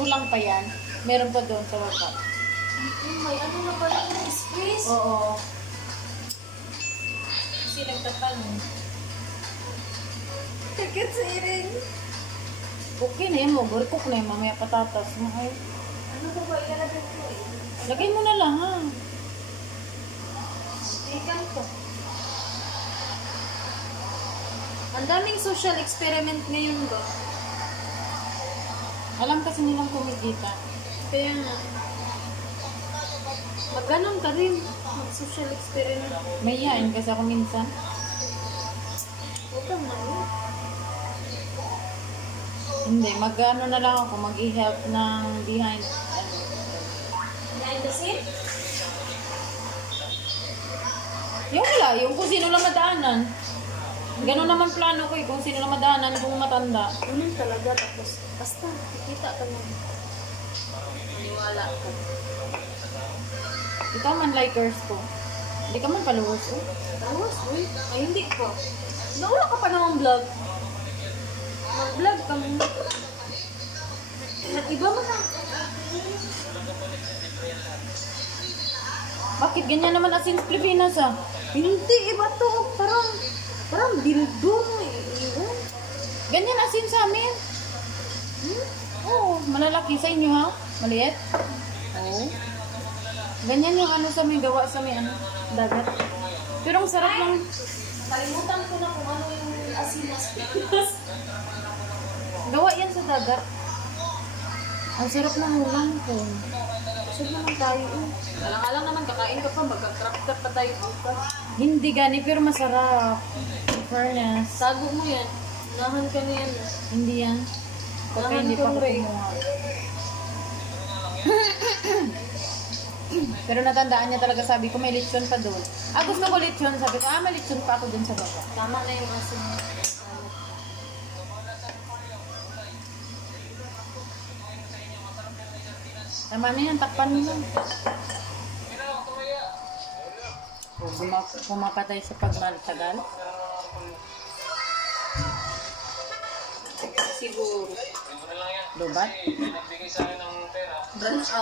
Kulang pa yan. Meron pa doon sa baba. May ano na pala yung space? Oo. Kasi nagtatanong. Tikit sa iring. Okay na yun mo. Burkok na yun. Mamaya patatas. Mahal. Ano ba ba ilalagay ko eh? Lagay mo na lang ha. Ikan to. Ang daming social experiment ngayon ba? Alam kasi nilang kumikita. Kaya nga. Magganon ka rin. Mag-social experiment. May yain kasi ako minsan. Huwag kang ano. Hindi, mag-ano na lang ako. Mag-i-help ng behind. Behind the scene? Yung wala, yung kung sino lang madaanan. Ganun naman plano ko eh, kung sino lang madaanan kung matanda. Ganun talaga, tapos basta, kikita ka lang. Maniwala ka. Ikaw man likers ko. Hindi ka man followers ko. Tapos, uy, ay hindi ko. Nawala ka pa naman vlog. Mag-vlog ka mo. Iba mo na. Bakit ganyan naman as in Pilipinas ah? Hindi, iba to. Parang dildo mo eh. Ganyan as in sa amin. Oo, malalaki sa inyo ha? Maliit? Oo. Ganyan yung ano sa may gawa sa may ano, dagat. Pero ang sarap ng... Kalimutan ko na kung ano yung asinas. Gawa yan sa dagat. Ang sarap ng ulam ko. Sarap naman tayo eh. Alang-alang naman, kakain ka pa, magka-crap pa tayo bukas. Hindi gani, pero masarap. Fairness. Tago mo yan. Unahan ka na yan. Hindi yan. Pagka hindi pa ako kumuha. Pero natandaan niya talaga, sabi ko may lechon pa doon. Ah, gusto ko lechon. Sabi ko, may lechon pa ako doon sa baba. Tama na yung asin. Tama na yan, takpan mo yan. Pumapatay sa pagmaltagal. Siguro. Lubat. Branch out.